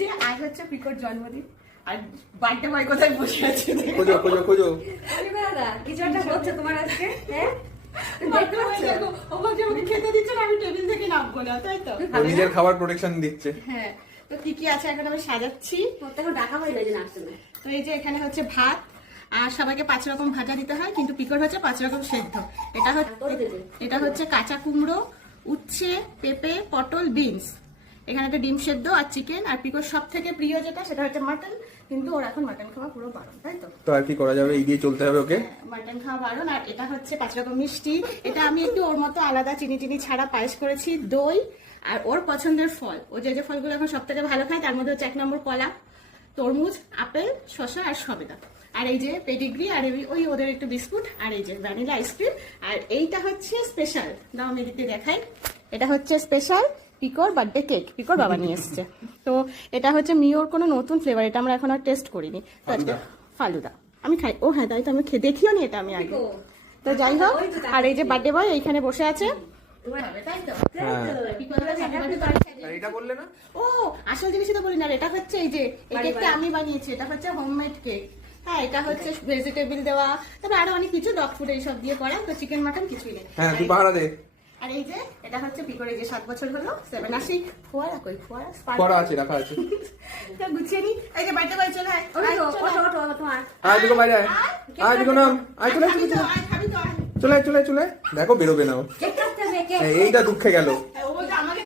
যে আজ হচ্ছে পিকোর জন্মদিন আর বার্থডে বয় কোথায় বসে আছে খোঁজো খোঁজো খোঁজো। কিছু একটা হচ্ছে তোমার আজকে, হ্যাঁ? ও বলছে আমাকে খেতে দিচ্ছে না, আমি টেবিল থেকে নামবো না, তাই তো? ও নিজের খাবার প্রোটেকশন দিচ্ছে। হ্যাঁ, তো কি কি আছে এখন আমি সাজাচ্ছি। প্রত্যেকে ডাকা হয় না যে নাচতে না। তো এই যে এখানে হচ্ছে ভাত, আর সবাইকে 5 রকম ভাজা দিতে হয়, কিন্তু পিকোর হচ্ছে 5 রকম সেদ্ধ। এটা হচ্ছে কাঁচা কুমড়ো, উচ্ছে, পেঁপে, পটল, বিনস। এখানে একটা ডিম সেদ্ধ আর চিকেন। আর পিকোর সব থেকে প্রিয় যেটা সেটা হচ্ছে মাটন, কিন্তু ওর এখন মাটন খাওয়া পুরো বারণ, তাই তো? তো আর কি করা যাবে, এই দিয়ে চলতে হবে ওকে। মাটন খাওয়া বারণ। আর এটা হচ্ছে 5 রকম মিষ্টি। এটা আমি একটু ওর মতো আলাদা চিনি টিনি ছাড়া পায়েস করেছি, দই আর ওর পছন্দের ফল। ও যে যে ফলগুলো এখন সব থেকে ভালো খায় তার মধ্যে হচ্ছে 1 নম্বর কলা, তরমুজ, আপেল, শসা আর সবেদা। আর এই যে পেডিগ্রি, আর ওই ওদের একটু বিস্কুট, আর এই যে ভ্যানিলা আইসক্রিম। আর এইটা হচ্ছে স্পেশাল, দাও আমি এদিকে দেখাই। এটা হচ্ছে স্পেশাল পিকোর বার্থডে কেক, পিকোর বাবা নিয়ে এসছে। তো এটা হচ্ছে মিওর কোনো নতুন ফ্লেভার, এটা আমরা এখন আর টেস্ট করিনি। তো আজকে ফালুদা আমি খাই। ও হ্যাঁ, তাই তো আমি দেখিও নি এটা আমি আগে। তো যাই হোক, আর এই যে বার্থডে বয় এইখানে বসে আছে। এটা বললে না? ও আসল জিনিসই তো বলি না, এটা হচ্ছে এই যে এই কেকটা আমি বানিয়েছি, এটা হচ্ছে হোমমেড কেক। হ্যাঁ, এটা হচ্ছে ভেজিটেবল দেওয়া, তারপর আরো অনেক কিছু ডগ ফুড এইসব দিয়ে করা। তো চিকেন মাটন কিছুই নেই। হ্যাঁ, তুই পাহারা দে। আর এই যে এটা হচ্ছে পিকোর, এই যে 7 বছর হলো, 7 আসি ফোয়ারা কই ফোয়ারা করা আছে, রাখা আছে। তো গুছিয়ে নি। এই যে বার্থডে বয় চলে আয়। তোমার আয় দিকে বাইরে আয়। আয় দিকে নাম। আয় চলে চলে চলে। খাবি তো আয়। চলে চলে চলে। দেখো বেরোবে না ও। কেক কাটতে হবে, কেক। এইটা দুঃখে গেল।